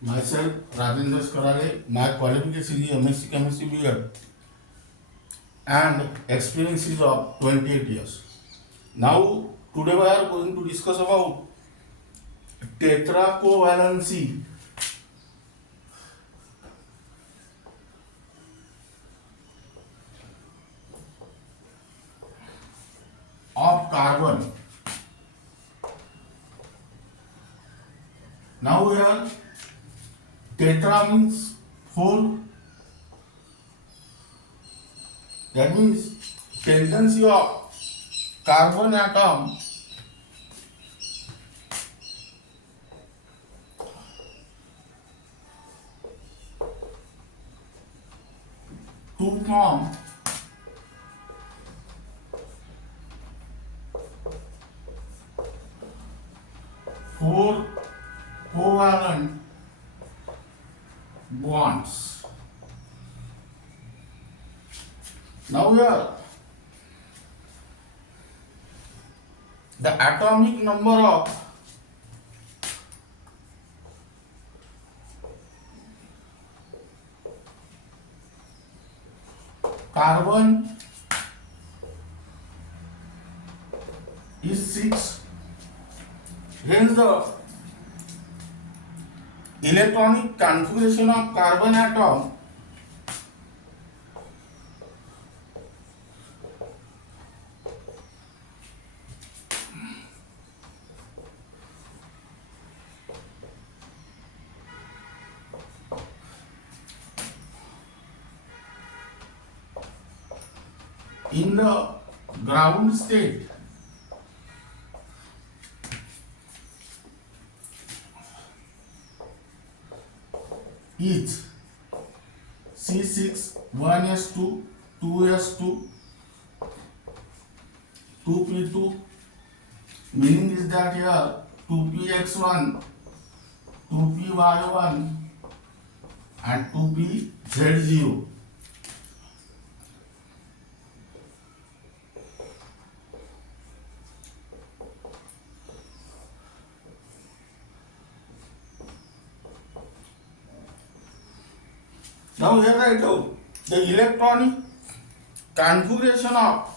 Myself, Rajendra Karale, my qualification is MSc Chemistry B.Ed and experience is of 28 years. Now, today we are going to discuss about tetracovalency of carbon. Now here, tetra means 4. That means tendency of carbon atom to form four covalent bonds. Now here, the atomic number of carbon is 6. Hence the electronic configuration of carbon atom in the ground state is C6 1s2 2s2 2p2, meaning is that here 2px1 2py1 and 2pz0. Now here I do the electronic configuration of,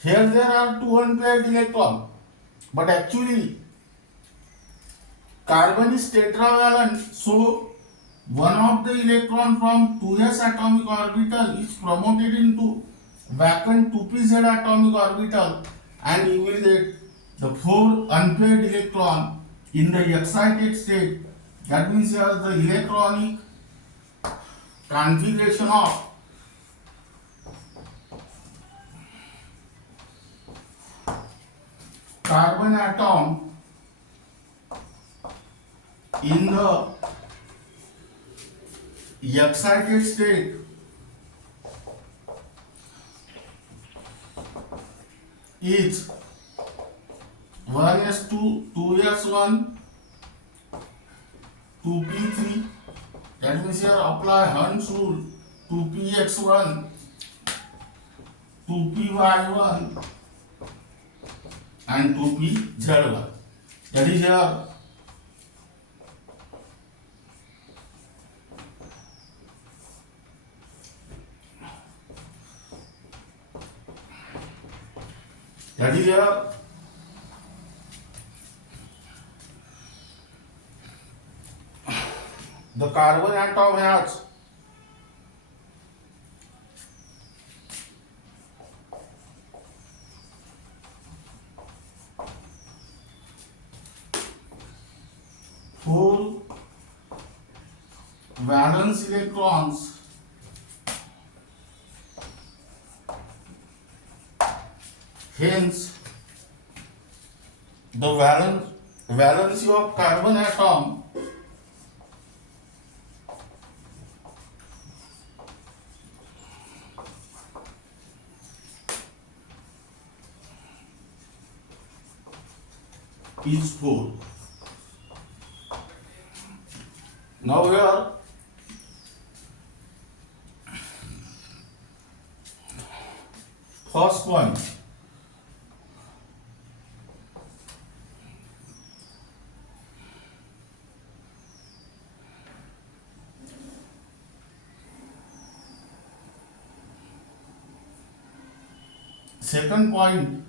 here there are 2 unpaired electrons, but actually carbon is tetravalent, so one of the electron from 2s atomic orbital is promoted into vacant 2pz atomic orbital, and you will get the 4 unpaired electron in the excited state. That means here the electronic configuration of carbon atom in the excited state is 1s2 2s1 2p3. That means here apply Hund's rule, 2px1 2py1 and 2pz1. That is here the carbon atom has four valence electrons hence the valency of carbon atom is 4. Now here first point, Second point,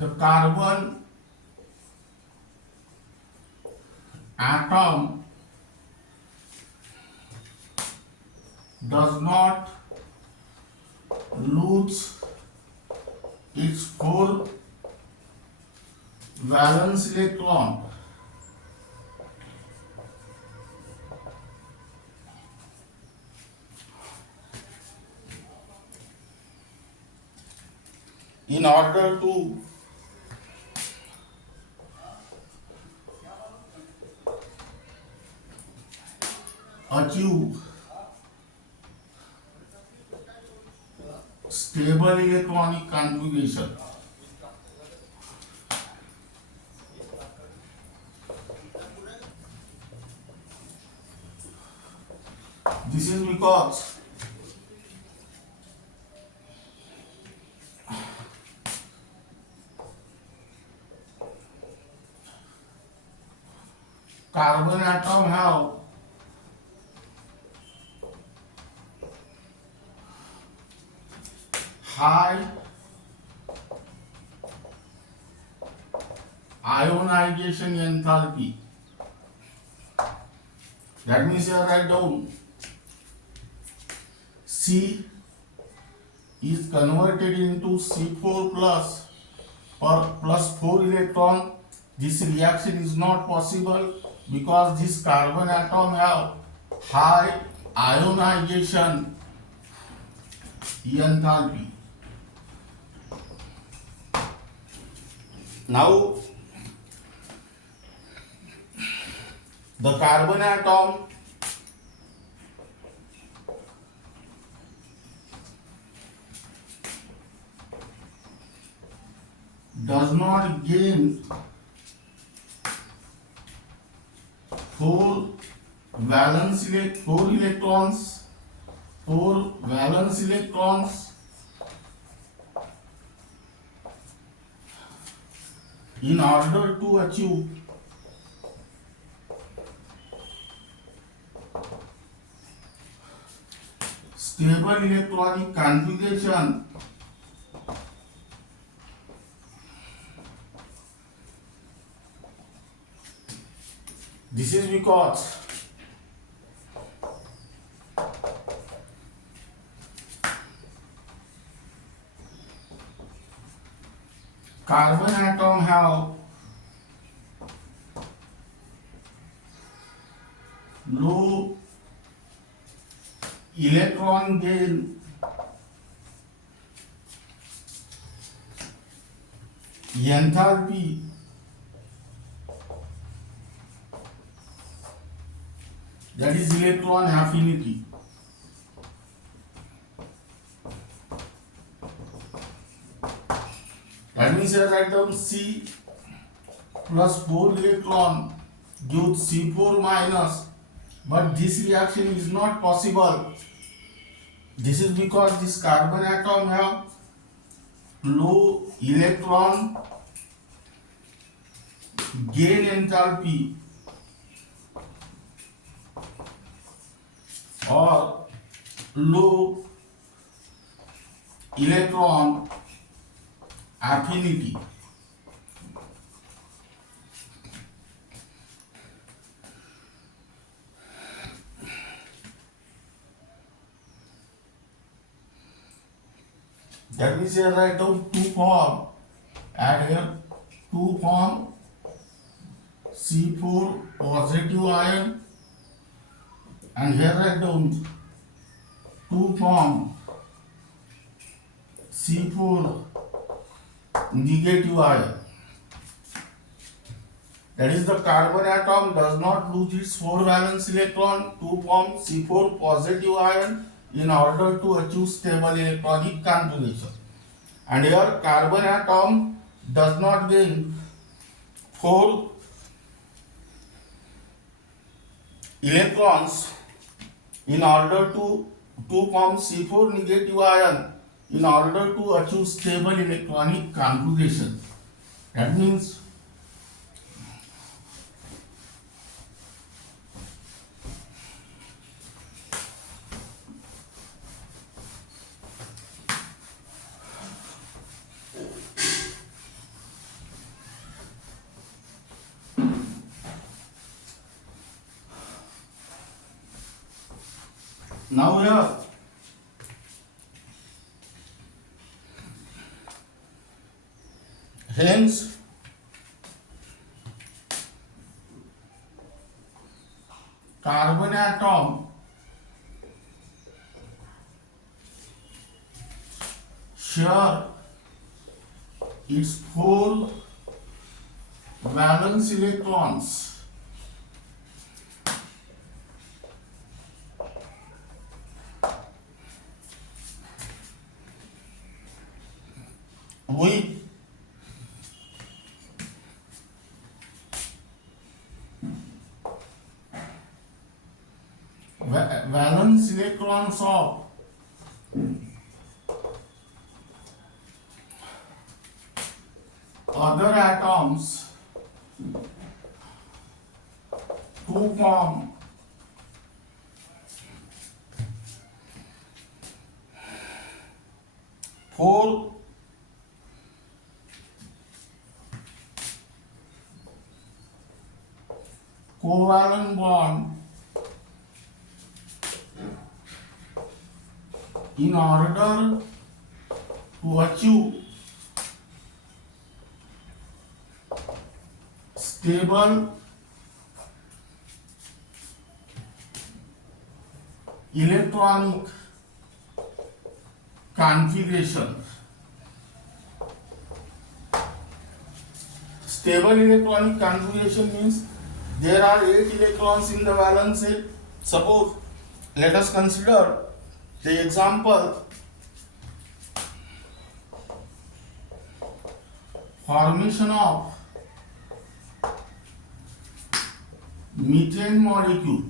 the carbon atom does not lose its 4 valence electron in order to achieve stable electronic configuration. This is because carbon atom have high ionization enthalpy. That means you write down C is converted into C4 plus plus 4 electron. This reaction is not possible because this carbon atom have high ionization enthalpy. Now the carbon atom does not gain 4 electrons in order to achieve stable electronic configuration. This is because carbon atom have low electron gain enthalpy that is electron affinity. That means I write down C plus 4 electron gives C4 minus, but this reaction is not possible. This is because this carbon atom have low electron gain enthalpy or low electron affinity. That means I write down 2 form, add here 2 form C4 positive ion, and here write down 2 form C4 negative ion. That is, the carbon atom does not lose its 4 valence electron to form C4 positive ion in order to achieve stable electronic configuration. And here carbon atom does not gain 4 electrons in order to form C4 negative ion in order to achieve stable electronic configuration. That means now here hence carbon atom share its 4 valence electrons with valence electrons of other atoms to form four covalent bond in order to achieve stable electronic configuration. Stable electronic configuration means there are 8 electrons in the valence shell. Suppose, let us consider the example formation of methane molecule.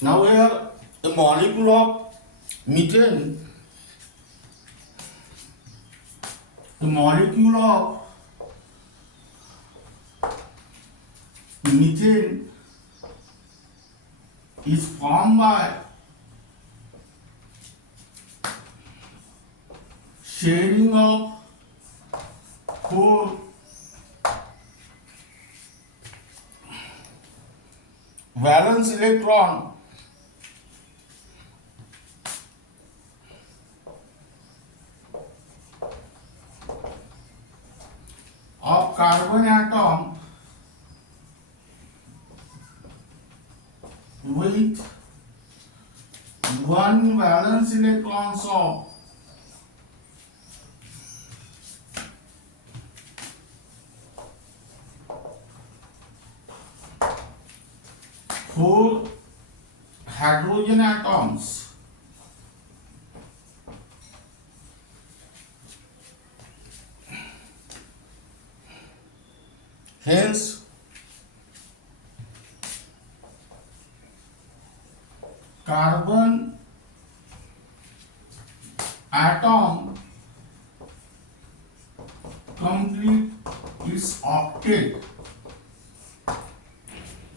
Now here a molecule of methane, the molecule of methane is formed by sharing of 4 valence electron of carbon atom with 1 valence electrons of four hydrogen atoms. Hence, carbon atom complete its octet.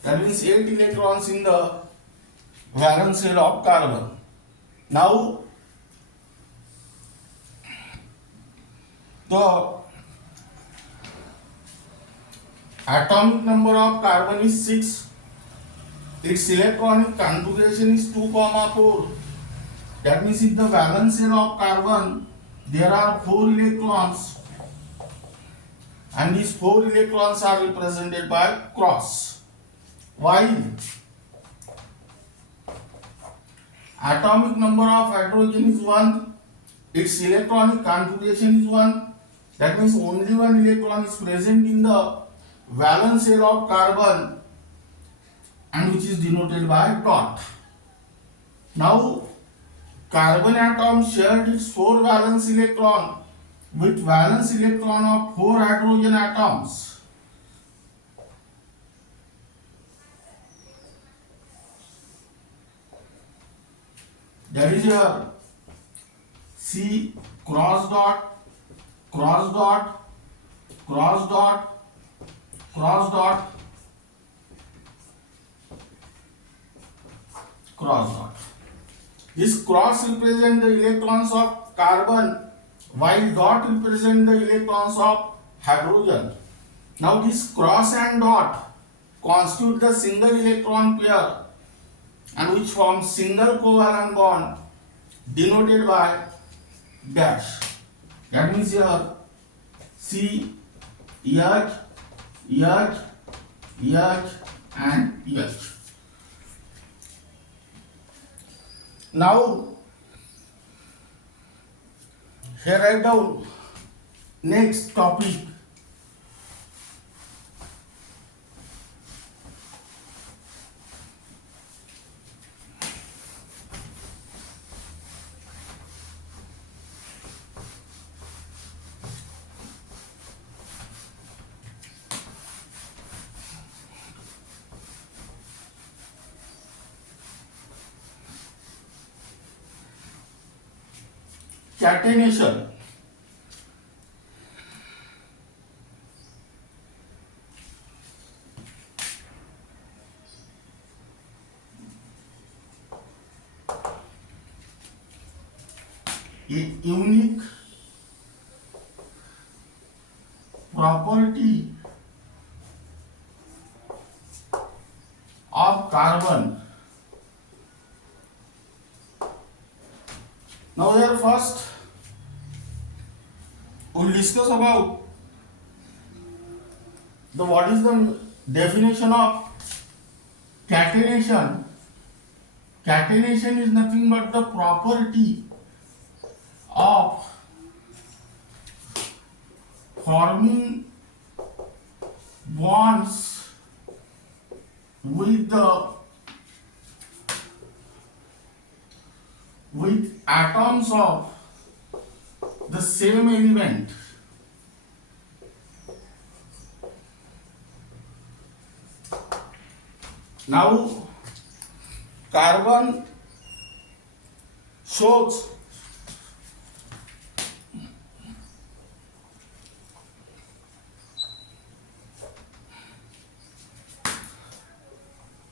That means 8 electrons in the valence shell of carbon. Now, the atomic number of carbon is 6. Its electronic configuration is 2, 4. That means in the valence shell of carbon there are 4 electrons, and these 4 electrons are represented by cross. While atomic number of hydrogen is 1, its electronic configuration is 1, That means only one electron is present in the valence shell of carbon, and which is denoted by dot. Now, carbon atom shared its 4 valence electron with valence electron of 4 hydrogen atoms. That is your C cross dot, cross dot, cross dot, cross dot, cross dot. This cross represents the electrons of carbon, while dot represents the electrons of hydrogen. Now this cross and dot constitute the single electron pair, and which forms single covalent bond denoted by dash. That means here C, H, H, H and H. Now here write down next topic. Catenation. A unique property of carbon. Now here first we'll discuss about what is the definition of catenation. Catenation is nothing but the property of forming bonds with atoms of the same element. Now carbon shows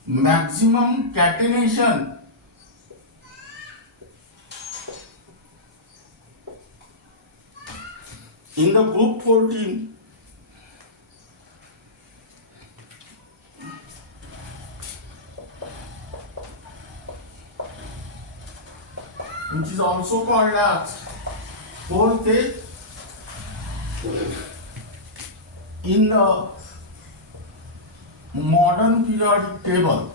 maximum catenation in the group 14, which is also called as 4th in the modern periodic table.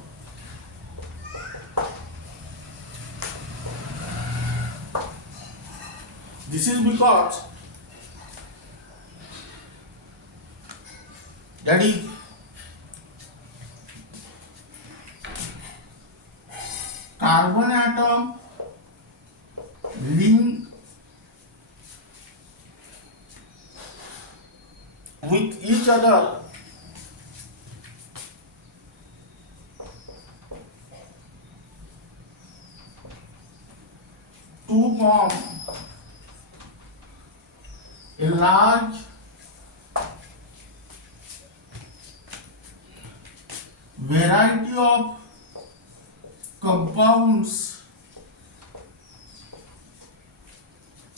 This is because that is carbon atom link with each other to form a large variety of compounds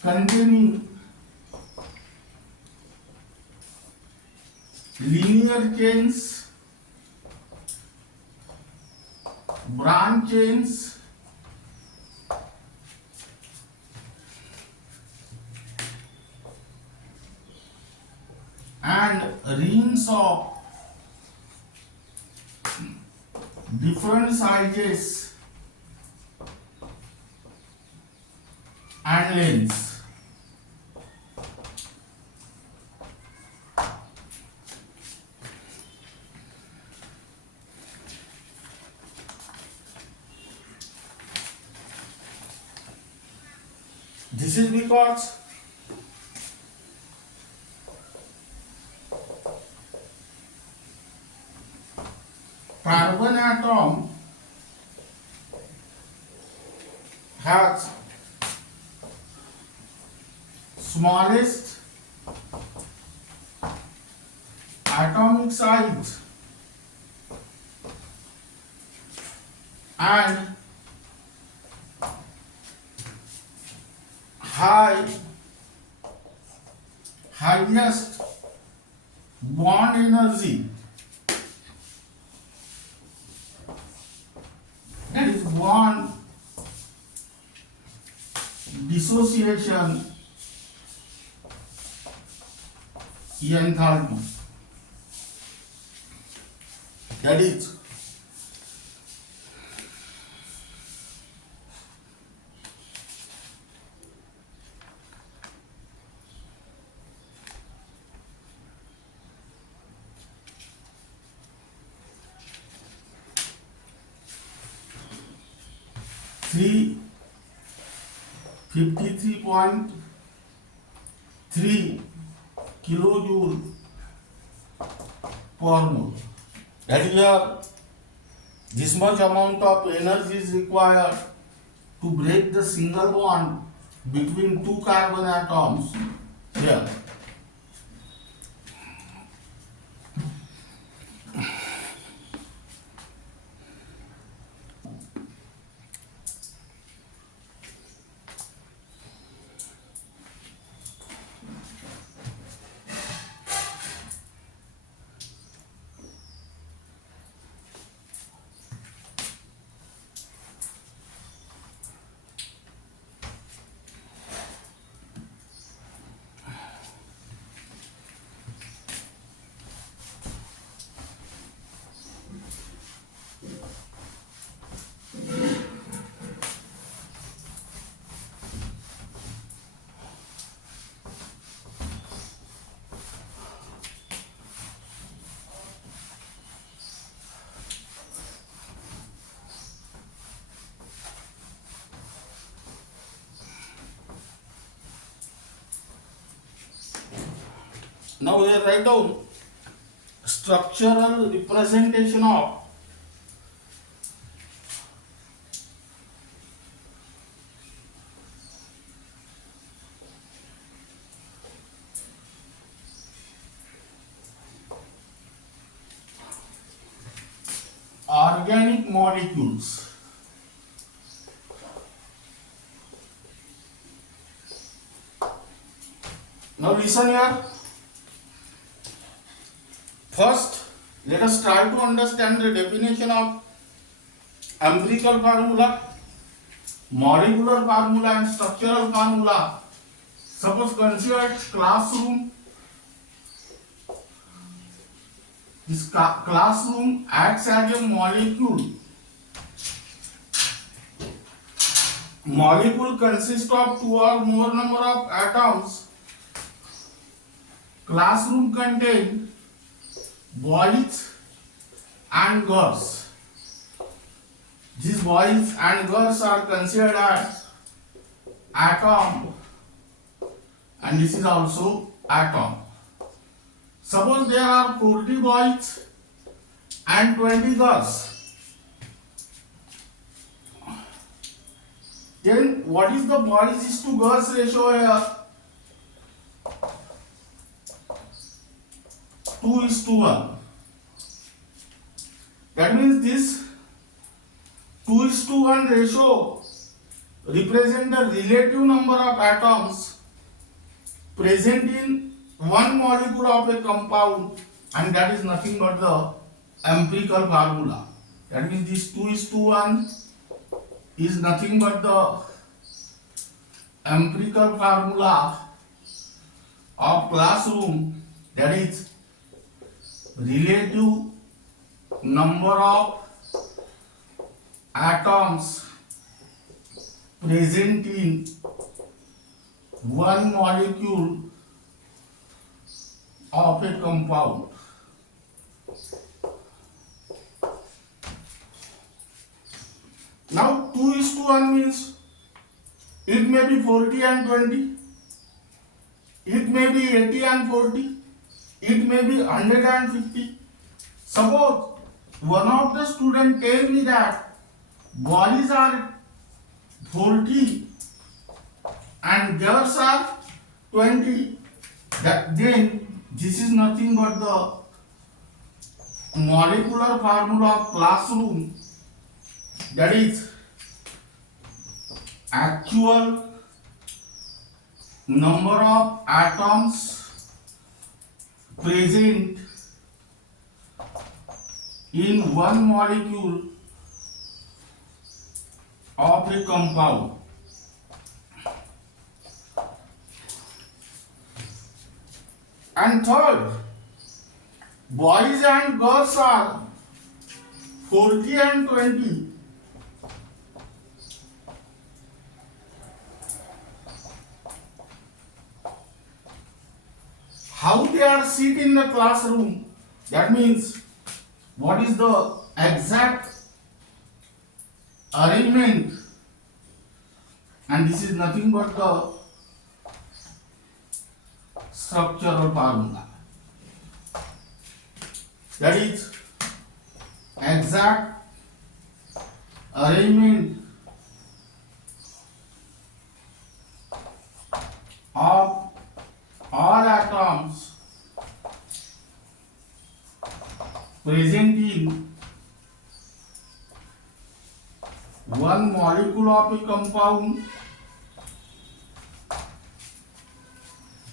containing linear chains, branch chains, and rings of different sizes and lengths. This is because carbon atom has smallest atomic size and highest bond energy, that is bond dissociation enthalpy, that is 353.3 kilojoule per mole. That is this much amount of energy is required to break the single bond between two carbon atoms here. Now we write down structural representation of organic molecules. Now listen here. First, let us try to understand the definition of empirical formula, molecular formula and structural formula. Suppose consider classroom. This classroom acts as a molecule. Molecule consists of two or more number of atoms. Classroom contains boys and girls. These boys and girls are considered as atom, and this is also atom. Suppose there are 40 boys and 20 girls. Then what is the boys is to girls ratio here? 2:1. That means this 2:1 ratio represents the relative number of atoms present in one molecule of a compound, and that is nothing but the empirical formula. That means this 2:1 is nothing but the empirical formula of classroom, that is relative number of atoms present in one molecule of a compound. Now 2:1 means It may be 40 and 20. It may be 80 and 40. It may be 150. Suppose one of the students tell me that boys are 40 and girls are 20. That then this is nothing but the molecular formula of classroom, that is actual number of atoms present in one molecule of a compound. And third, boys and girls are 40 and 20. How they are sit in the classroom, that means what is the exact arrangement, and this is nothing but the structural formula, that is exact arrangement of all atoms present in one molecule of a compound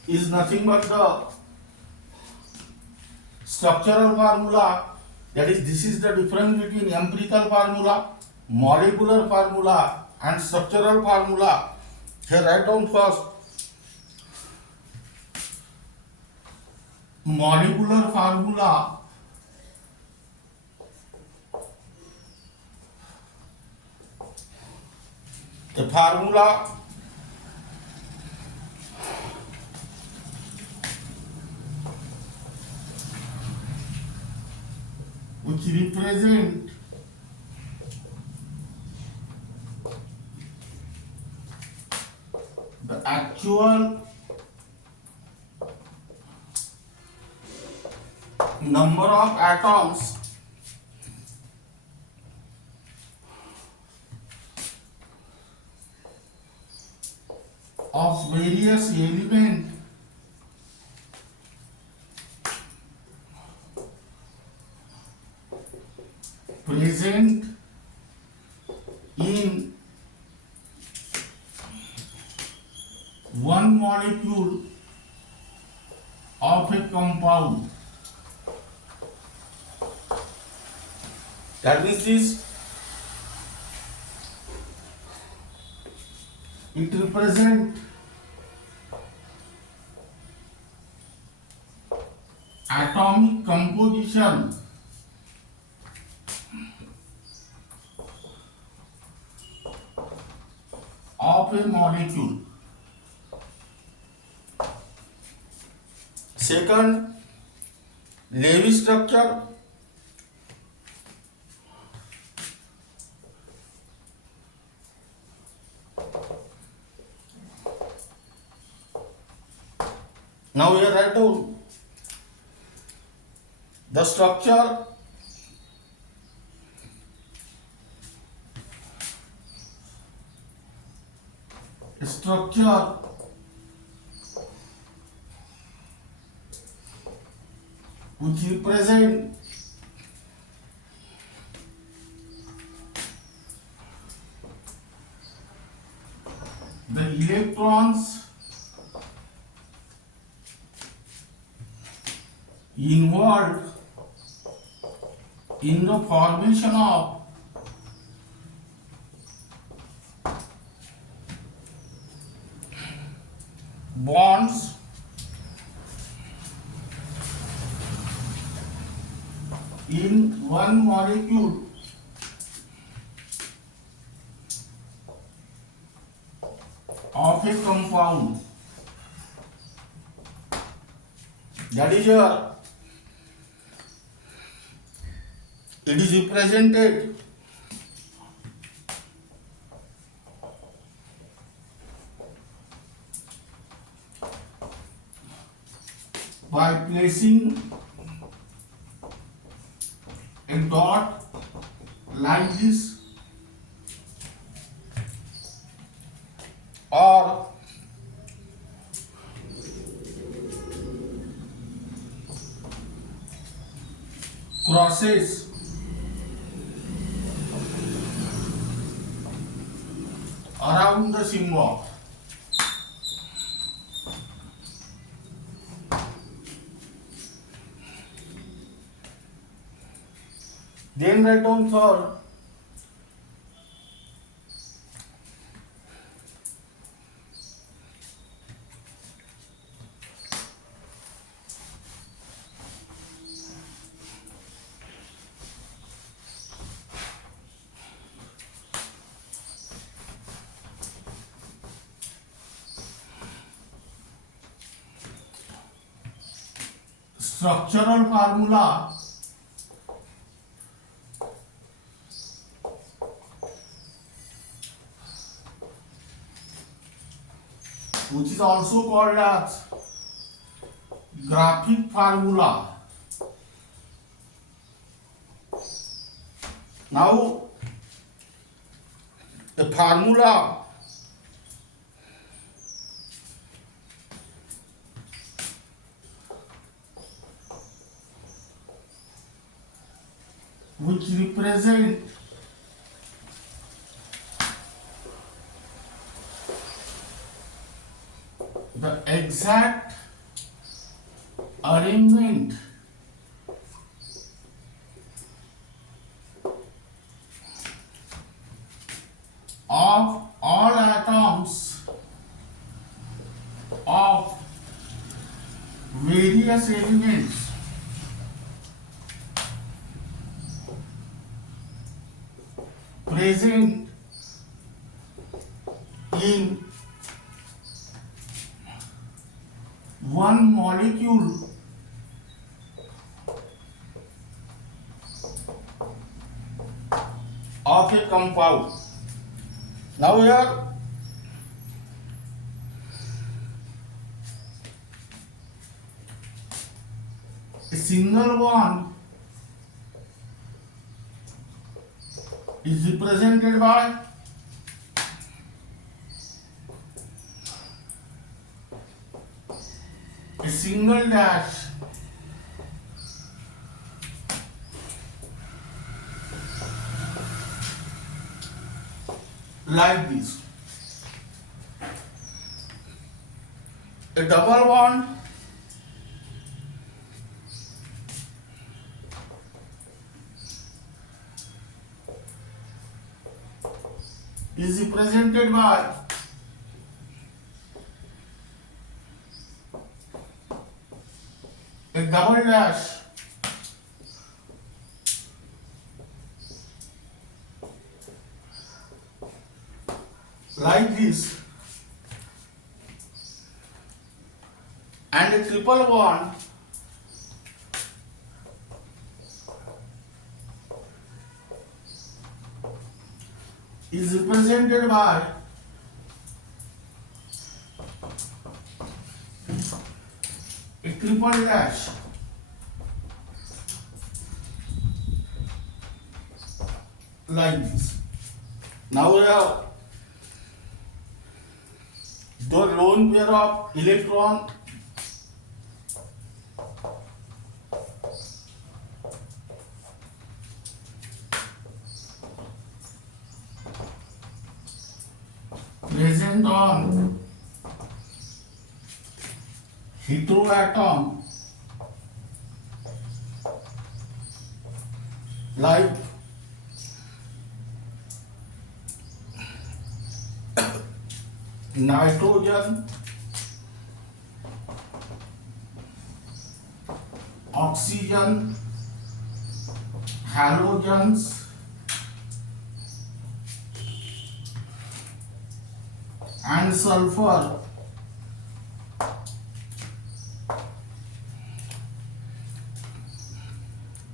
is nothing but the structural formula. That is, this is the difference between empirical formula, molecular formula and structural formula. Here write down first molecular formula. The formula which represent the actual number of atoms of various elements present in one molecule of a compound. That means this, it represents atomic composition of a molecule. Second, Levy structure. Now here write down the structure which represent the electrons involved in the formation of bonds in one molecule of a compound. That is your, it is represented by placing a dot like this, or crosses around the symbol. Then write down third. Structural formula which is also called as graphic formula. Now the formula which represent the exact arrangement of all atoms of various elements present in one molecule of a compound. Now here a single one is represented by a single dash like this. A double bond is represented by a double dash like this, and a triple bond is represented by a triple dash like this. Now we have the lone pair of electron present on heteroatom like nitrogen, oxygen, halogens, and sulfur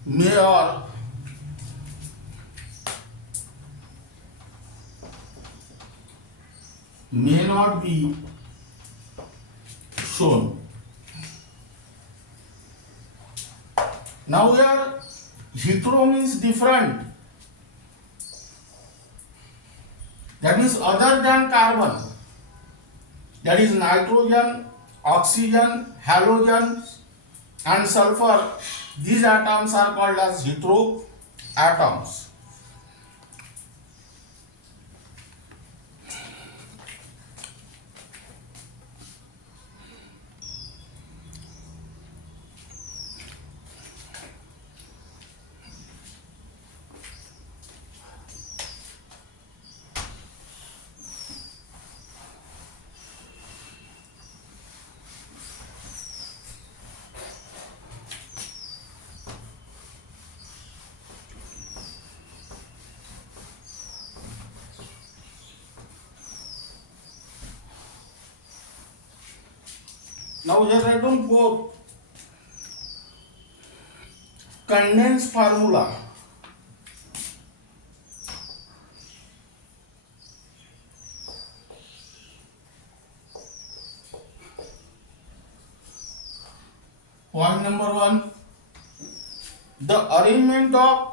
may or may not be shown. Now here hetero means different. That means other than carbon. That is nitrogen, oxygen, halogen and sulfur. These atoms are called as hetero atoms. Now here I don't go condensed formula. Point number 1, the arrangement of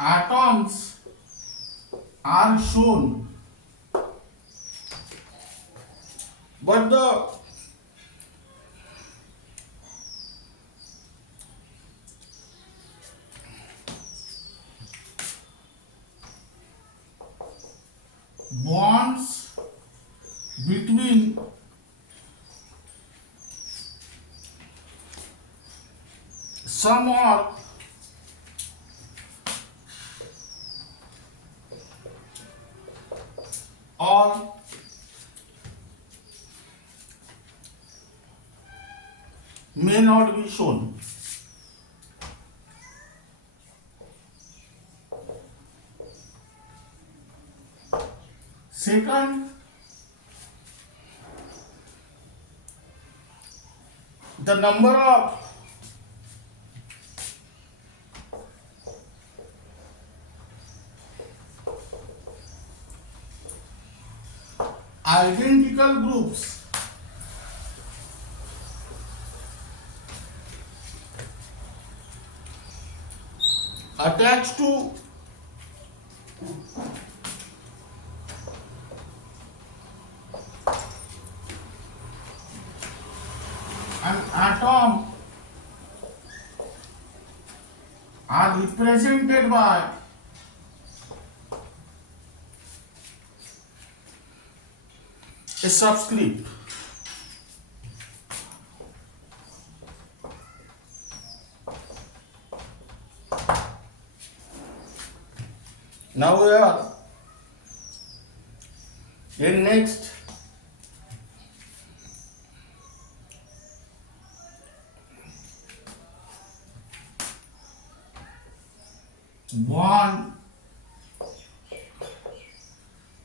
atoms are shown, but the bonds between some or all may not be shown. Second, the number of identical groups attached to an atom are represented by a subscript. Now we are in next one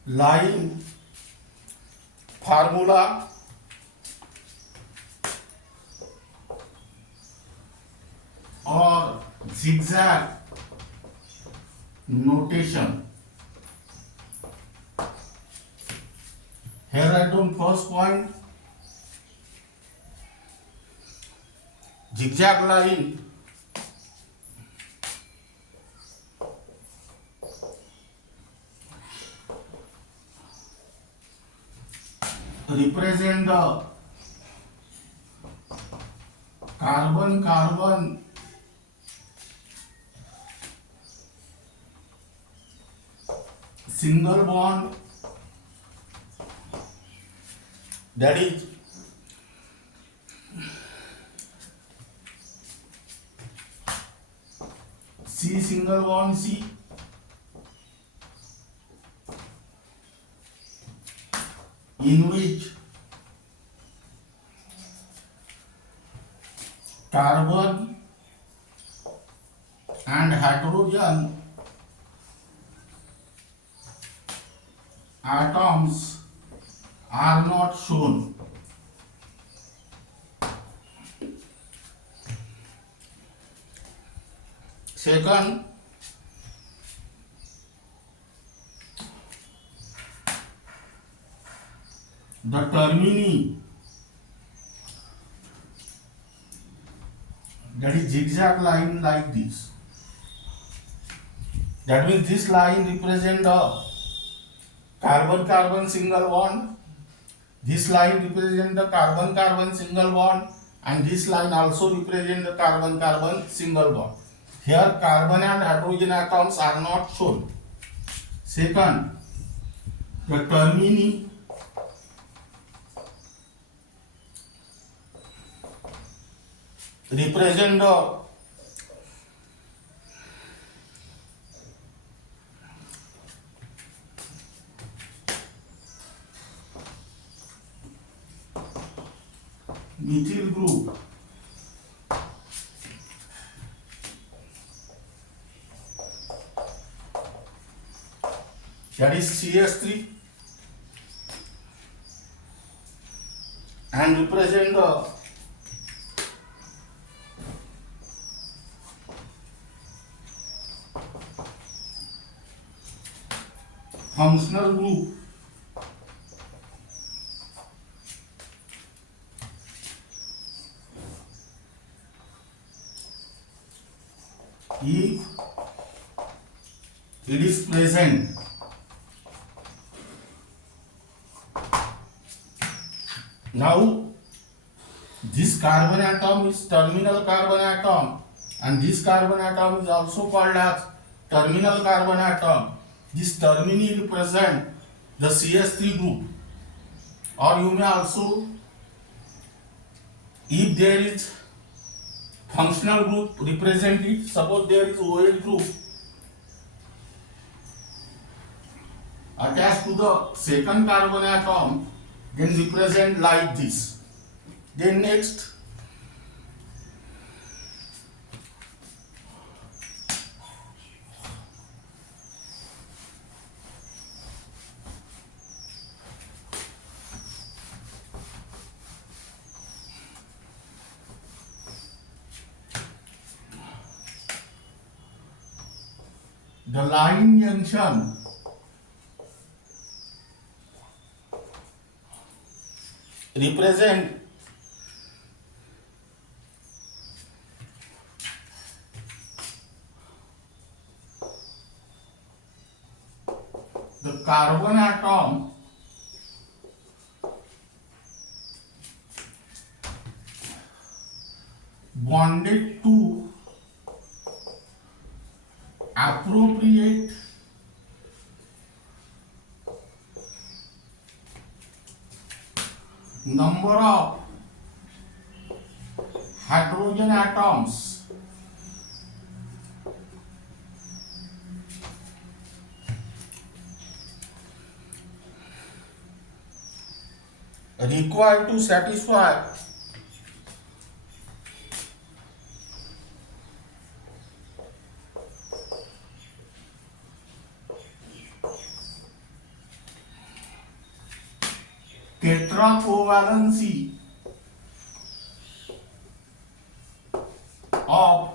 line formula or zigzag notation. Here I do first point, zigzag line represent the carbon-carbon single bond, that is C single bond C, in which carbon and hydrogen atoms are not shown. Second, the termini, that is zigzag line like this. That means this line represents the carbon-carbon single bond. This line represents the carbon-carbon single bond, and this line also represents the carbon-carbon single bond. Here carbon and hydrogen atoms are not shown. Second, the termini represent the methyl group, that is CS3, and represent the functional group, if it is present. Now this carbon atom is terminal carbon atom, and this carbon atom is also called as terminal carbon atom. This termini represent the CS3 group, or you may also, if there is functional group, represent it. Suppose there is OH group attached to the second carbon atom, then represent like this. Then next, the line junction represent the carbon atom bonded to appropriate number of hydrogen atoms required to satisfy tetracovalency of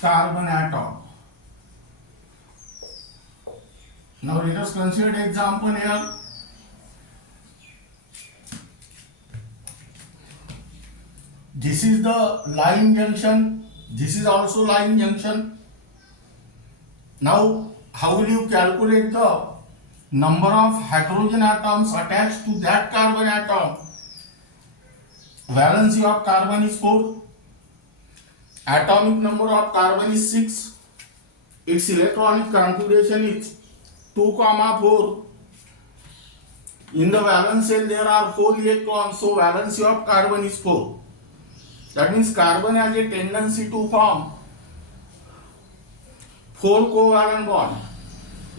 carbon atom. Now let us consider an example here. This is the line junction. This is also line junction. Now how will you calculate the number of hydrogen atoms attached to that carbon atom? Valency of carbon is 4. Atomic number of carbon is 6. Its electronic configuration is 2, 4. In the valence shell there are 4 electrons, so valency of carbon is 4. That means carbon has a tendency to form 4 covalent bonds.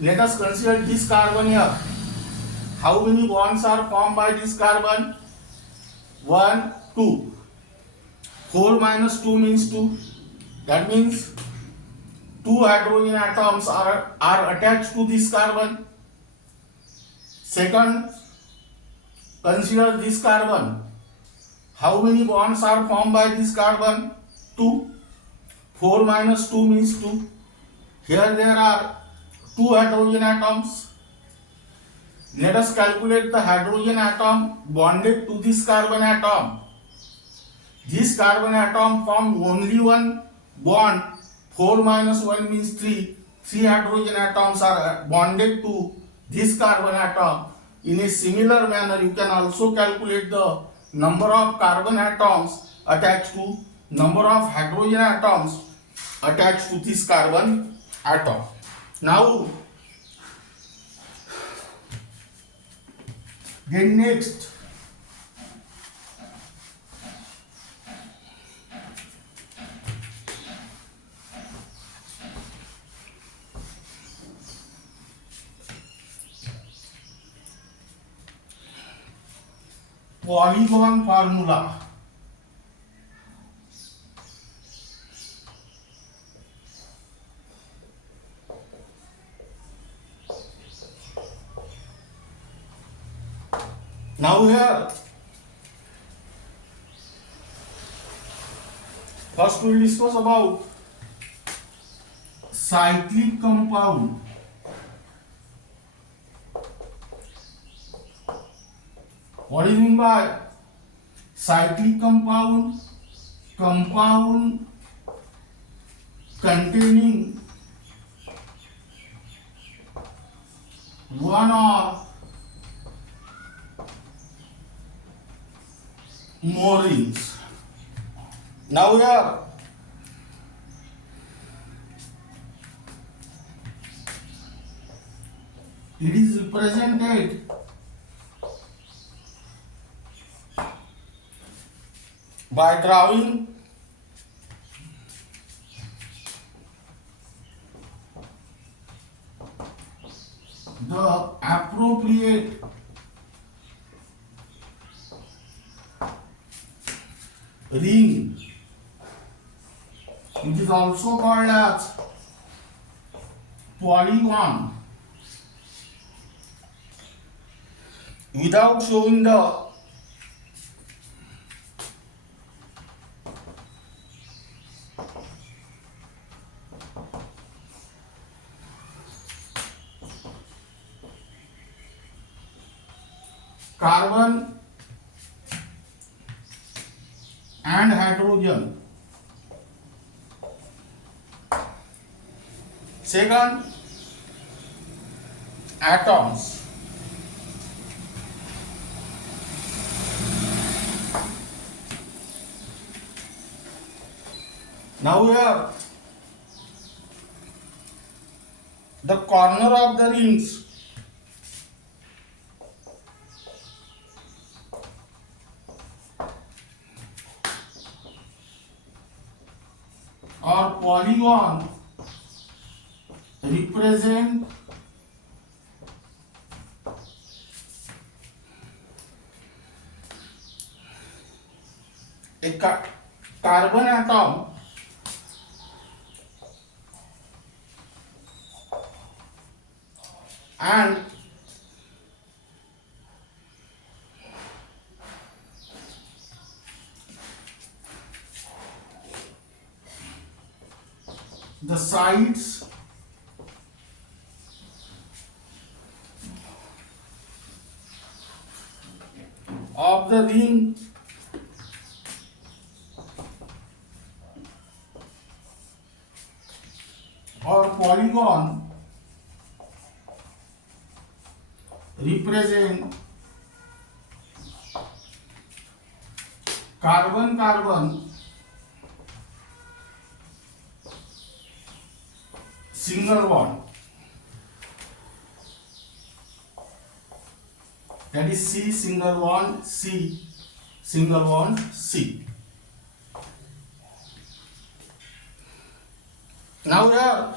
Let us consider this carbon here. How many bonds are formed by this carbon? 1, 2. 4 minus 2 means 2. That means 2 hydrogen atoms are attached to this carbon. Second, consider this carbon. How many bonds are formed by this carbon? 2. 4 minus 2 means 2. Here there are 2 hydrogen atoms. Let us calculate the hydrogen atom bonded to this carbon atom. This carbon atom formed only one bond. 4 minus 1 means 3. 3 hydrogen atoms are bonded to this carbon atom. In a similar manner, you can also calculate the number of carbon atoms attached to number of hydrogen atoms attached to this carbon atom. Now, then next, polygon formula. Now here, first we will discuss about cyclic compound. What do you mean by cyclic compound? Compound containing one or more rings. Now here, it is represented by drawing the appropriate ring. It is also called as polygon. Without showing the carbon and hydrogen. Second, atoms. Now here, the corner of the rings or polygon represent a carbon atom and the sides of the ring or polygon represent carbon-carbon single bond, that is C single bond C single bond C. Now here,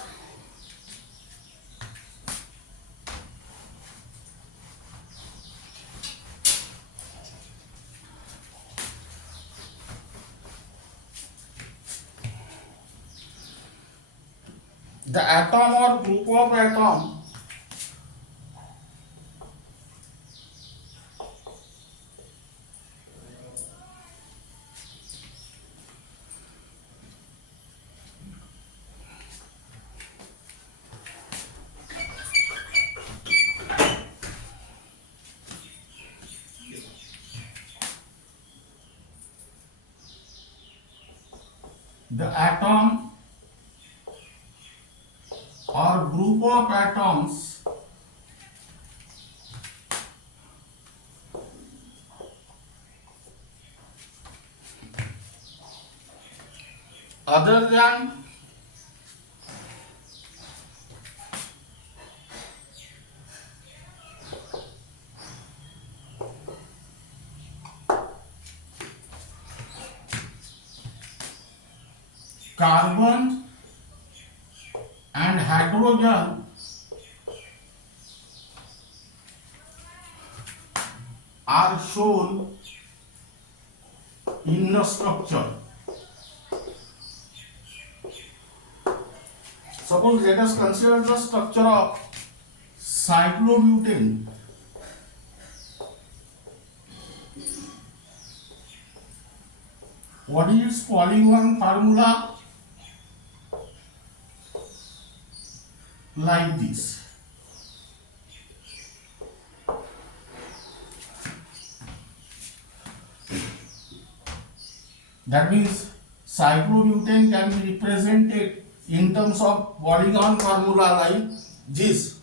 the atom or group of atom the atom or group of atoms other than carbon and hydrogen are shown in the structure. Suppose let us consider the structure of cyclobutane. What is its polygon formula? Like this. That means cyclobutane can be represented in terms of polygon formula like this.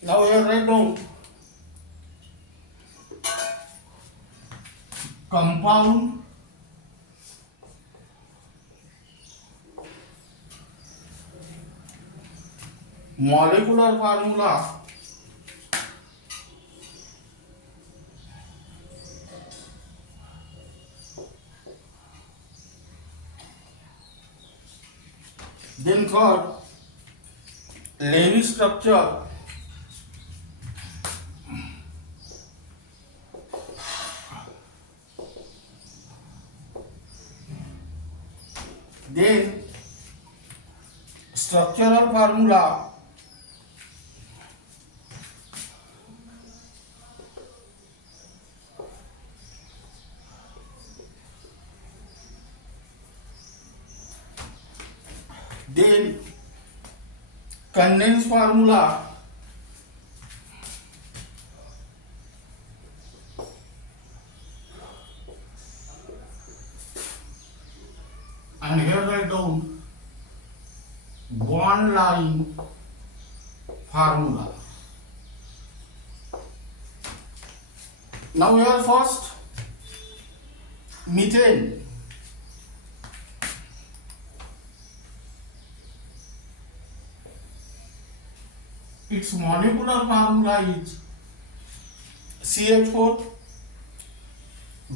Now here write down compound molecular formula then third Lewis structure then structural formula then condensed formula and here write down bond line formula. Now here first methane. Its molecular formula is CH4.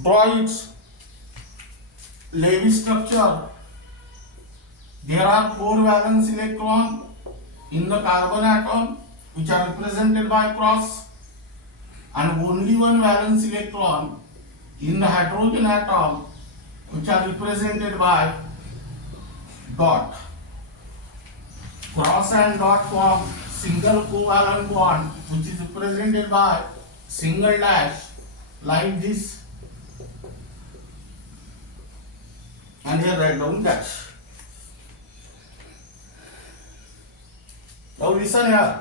Draw its Lewis structure. There are 4 valence electrons in the carbon atom which are represented by cross and only 1 valence electron in the hydrogen atom which are represented by dot. Cross and dot form single covalent bond which is represented by single dash like this, and here write down dash. Now listen here.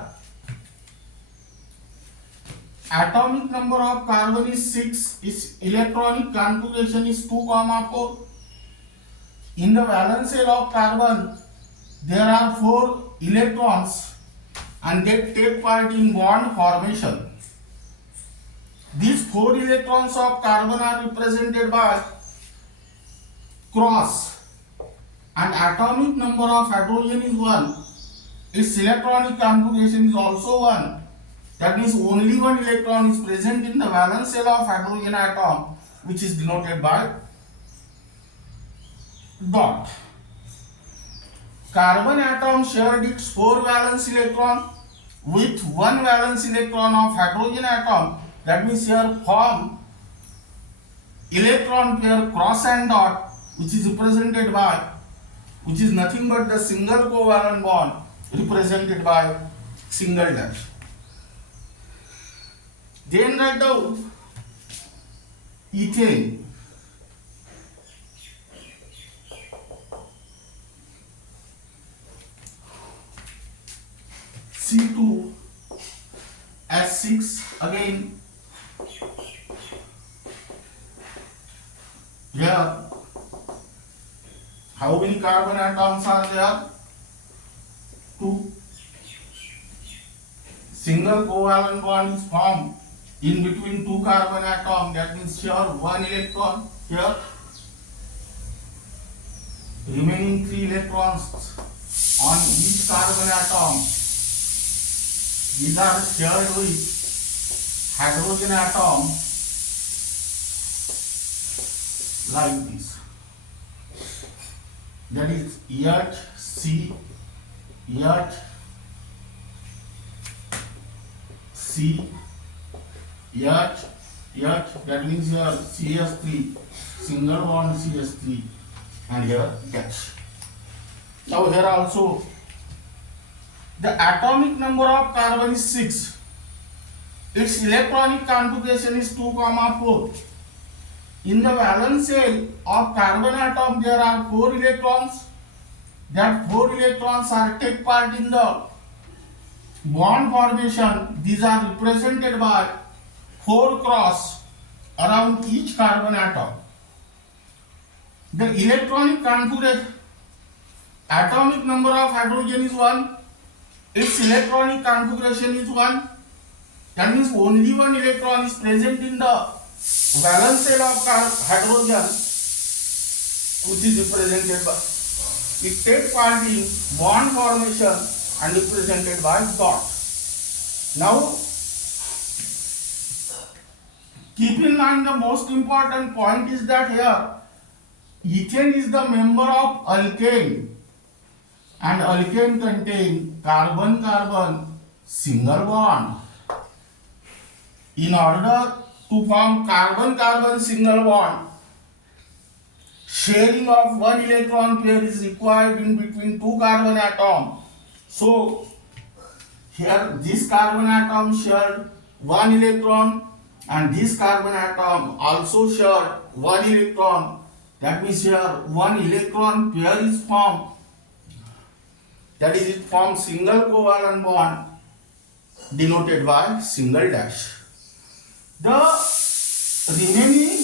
Atomic number of carbon is 6. Its electronic configuration is 2, 4. In the valence shell of carbon, there are 4 electrons and they take part in bond formation. These 4 electrons of carbon are represented by cross and atomic number of hydrogen is 1. its electronic configuration is also 1. That means only one electron is present in the valence shell of hydrogen atom, which is denoted by dot. Carbon atom shared its 4 valence electron with 1 valence electron of hydrogen atom. That means here form electron pair cross and dot, which is represented by, which is nothing but the single covalent bond represented by single dash. Then write down ethane. C2H6 again. Here, how many carbon atoms are there? 2. Single covalent bond is formed in between 2 carbon atoms. That means here 1 electron, here remaining 3 electrons on each carbon atom. These are shared with hydrogen atom like this. That is HC, H, C, H, that means here CS3, single bond CS3, and here dash. Now here also the atomic number of carbon is 6. Its electronic configuration is 2, 4. In the valence shell of carbon atom there are 4 electrons. That 4 electrons are take part in the bond formation. These are represented by 4 cross around each carbon atom. The electronic configuration, atomic number of hydrogen is 1. Its electronic configuration is 1. That means only 1 electron is present in the valence shell of hydrogen, which is represented by, it takes part in bond formation and represented by dot. Now, keep in mind the most important point is that here ethane is the member of alkane, and alkane contain carbon-carbon single bond. In order to form carbon-carbon single bond, sharing of 1 electron pair is required in between 2 carbon atoms. So, here this carbon atom shared 1 electron and this carbon atom also shared 1 electron. That means here 1 electron pair is formed. That is, it forms single covalent bond denoted by single dash. The remaining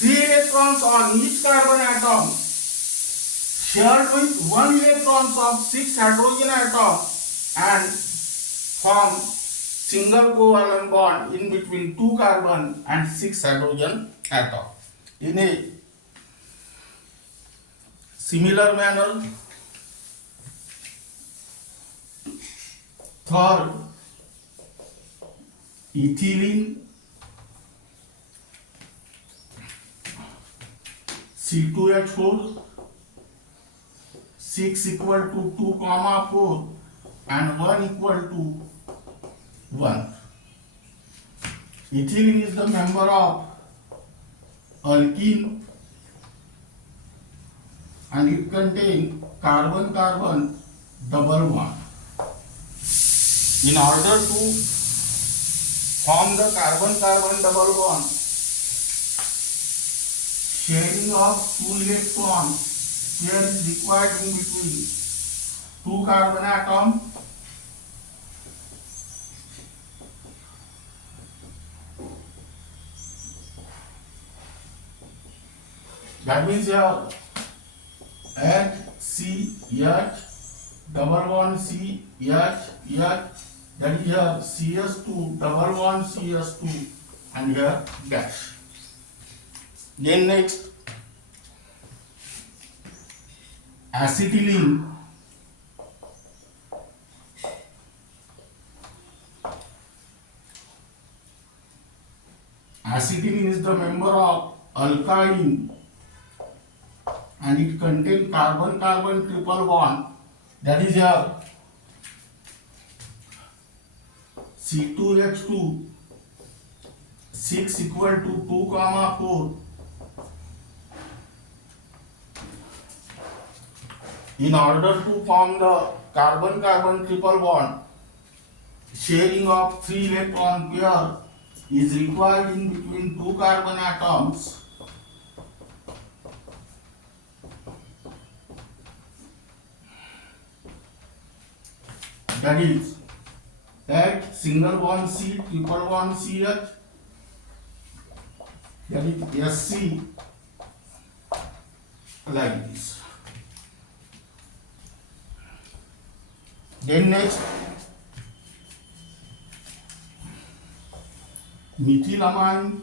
3 electrons on each carbon atom shared with 1 electrons of 6 hydrogen atom and form single covalent bond in between 2 carbon and 6 hydrogen atom. In a similar manner, third, ethylene, C2H4, 6 equal to 2, 4 and 1 equal to 1. Ethylene is the member of alkene and it contains carbon-carbon double bond. In order to form the carbon-carbon double bond, sharing of 2 electrons here is required in between 2 carbon atoms. That means here H, C, H, double bond C, H, H, that is here CS2, double bond CS2 and here dash. Then next, acetylene, the member of alkyne and it contains carbon-carbon triple bond, that is here C2H2 6 equal to 2 comma 4. In order to form the carbon-carbon triple bond, sharing of 3 electron pair is required in between 2 carbon atoms. That is at single bond C, triple bond CH, that is SC, like this. Then next, methylamine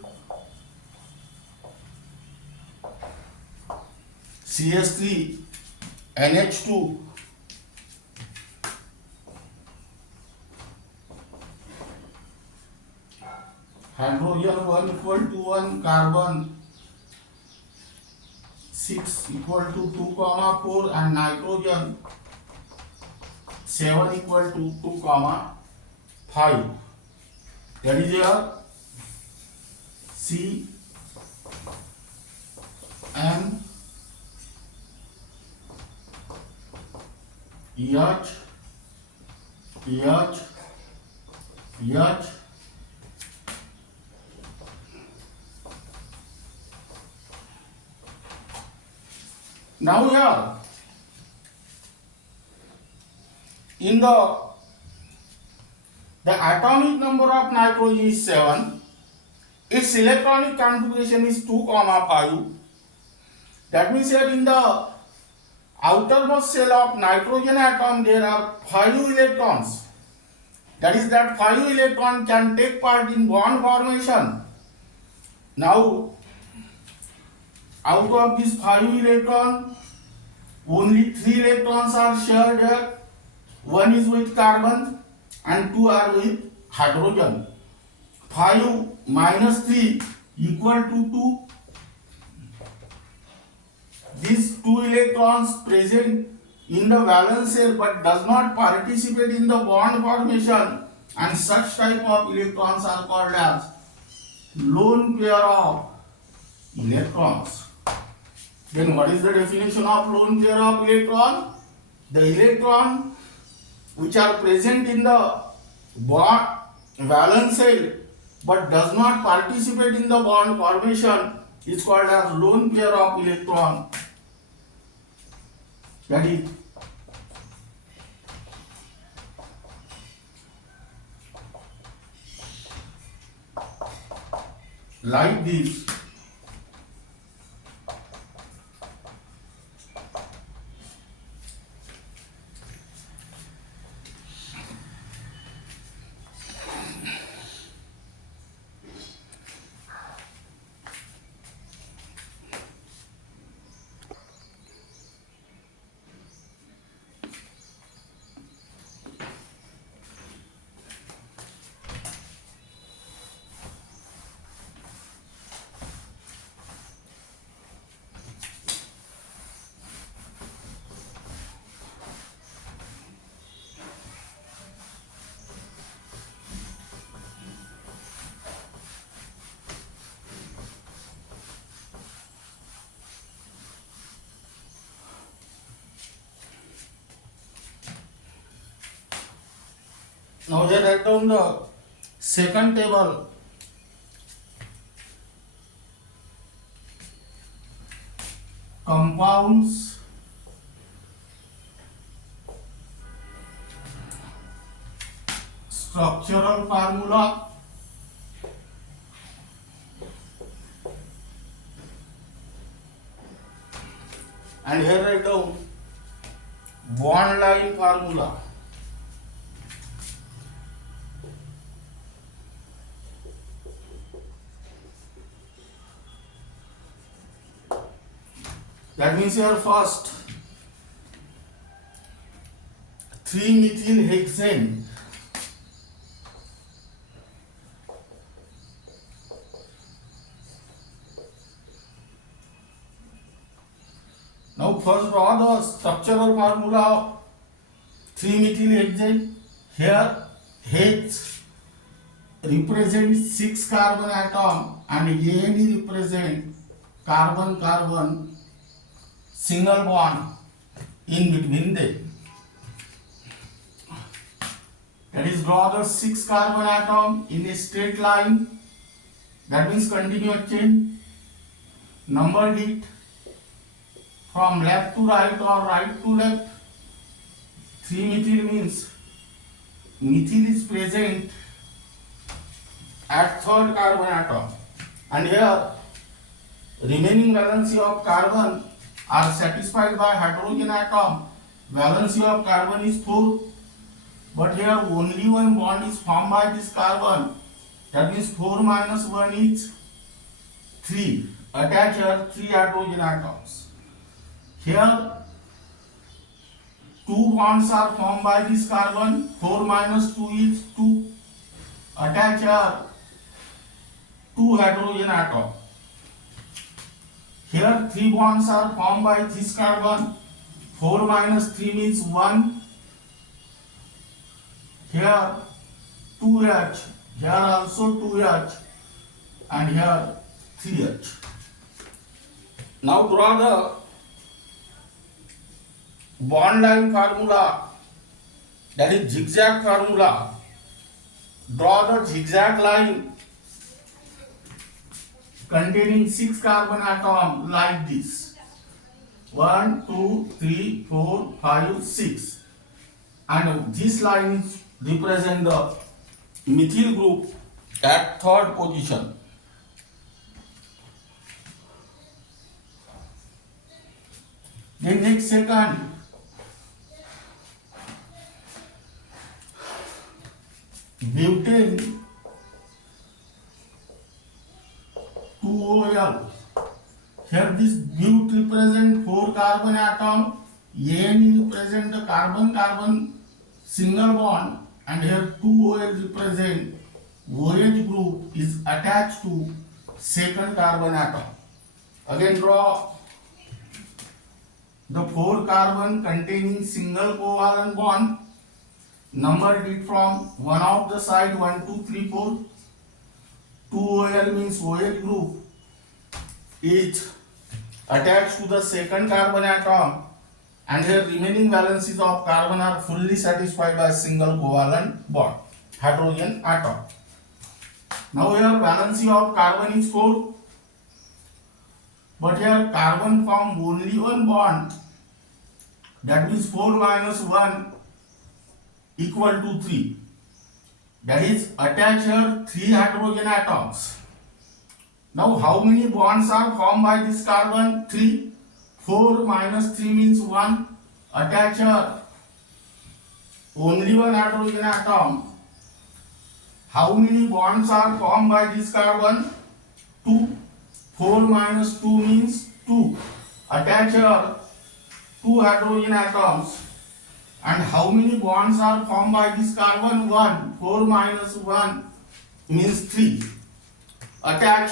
CH3 NH2 hydrogen 1 equal to 1, carbon 6 equal to 2 comma 4 and nitrogen 7 equal to 2 comma 5. That is your C M H H H. Now here in the atomic number of nitrogen is 7, its electronic configuration is 2 comma 5. That means here in the outermost shell of nitrogen atom there are 5 electrons. That is that 5 electron can take part in bond formation. Now out of these 5 electrons, only 3 electrons are shared here. 1 is with carbon and 2 are with hydrogen. 5 minus 3 equal to 2. These 2 electrons present in the valence shell but does not participate in the bond formation, and such type of electrons are called as lone pair of electrons. Then what is the definition of lone pair of electron? The electron which are present in the bond valence shell but does not participate in the bond formation is called as lone pair of electron. That is like this. Now here write down the second table. Compounds structural formula and here write down bond line formula. That means here first 3-methyl hexane Now first draw the structural formula of 3-methyl-hexane. Here H represents 6 carbon atom and N represents carbon-carbon single bond in between them. That is, draw the 6 carbon atom in a straight line. That means continuous chain. Number it from left to right or right to left. 3-methyl means methyl is present at third carbon atom, and here remaining valency of carbon are satisfied by hydrogen atom. Valency of carbon is 4, but here only one bond is formed by this carbon. That means 4 minus 1 is 3. Attach here 3 hydrogen atoms. Here 2 bonds are formed by this carbon. 4 minus 2 is 2. Attach here 2 hydrogen atoms. Here 3 bonds are formed by this carbon. 4 minus 3 means 1. Here 2H. Here also 2H. And here 3H. Now draw the bond line formula, that is zigzag formula. Draw the zigzag line containing 6 carbon atoms like this. 1, 2, 3, 4, 5, 6. And this line is represent the methyl group at third position. Then next second, butane 2OL. Here this but represent 4 carbon atom, N represent the carbon-carbon single bond, and here 2OL represent OH group is attached to second carbon atom. Again draw the 4 carbon containing single covalent bond. Number it from one of the side 1, 2, 3, 4. 2OL means OH group is attached to the second carbon atom, and here remaining valencies of carbon are fully satisfied by single covalent bond, hydrogen atom. Now here valency of carbon is 4, but here carbon form only one bond. That means 4 minus 1 equal to 3. That is, attach here 3 hydrogen atoms. Now how many bonds are formed by this carbon? 3. 4 minus 3 means 1. Attach here only one hydrogen atom. How many bonds are formed by this carbon? 2. 4 minus 2 means 2. Attach here 2 hydrogen atoms. And how many bonds are formed by this carbon? 1. 4 minus 1 means 3. Attach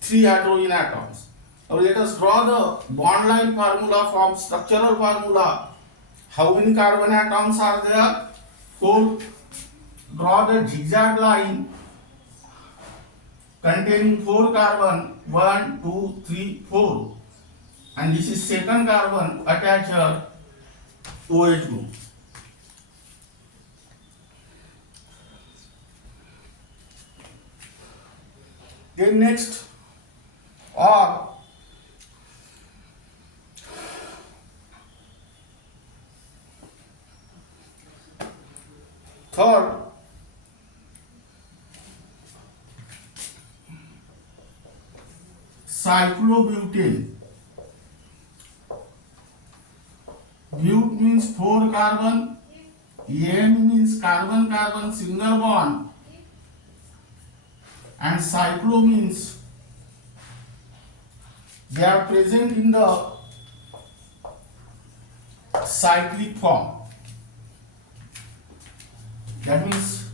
3 hydrogen atoms. Now let us draw the bond line formula from structural formula. How many carbon atoms are there? 4. Draw the zigzag line containing 4 carbon. 1, 2, 3, 4. And this is second carbon. Attach here OH group. Then next, or third, cyclobutane. But means 4 carbon, N means carbon-carbon single bond, and cyclo means they are present in the cyclic form. That means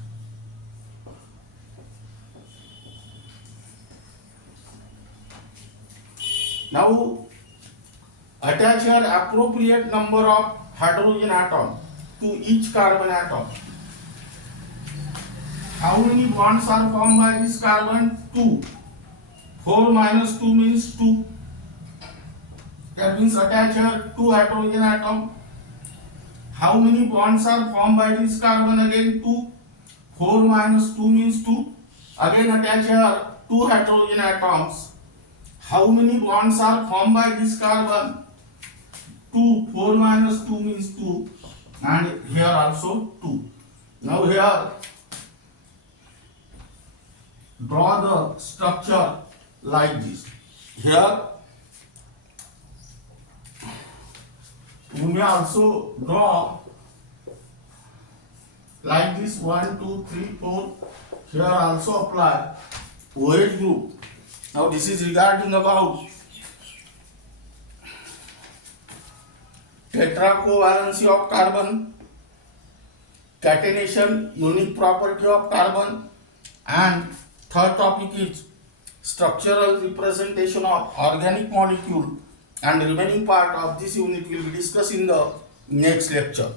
now attach attach here appropriate number of hydrogen atom to each carbon atom. How many bonds are formed by this carbon? 2. 4 minus 2 means 2. That means attach here 2 hydrogen atom. How many bonds are formed by this carbon? Again 2. 4 minus 2 means 2. Again attach here 2 hydrogen atoms. How many bonds are formed by this carbon? 2. 4 minus 2 means 2. And here also 2. Now here draw the structure like this. Here you may also draw like this 1, 2, 3, 4. Here also apply OH group. Now this is regarding about tetracovalency of carbon, catenation, unique property of carbon, and third topic is structural representation of organic molecule, and the remaining part of this unit will be discussed in the next lecture.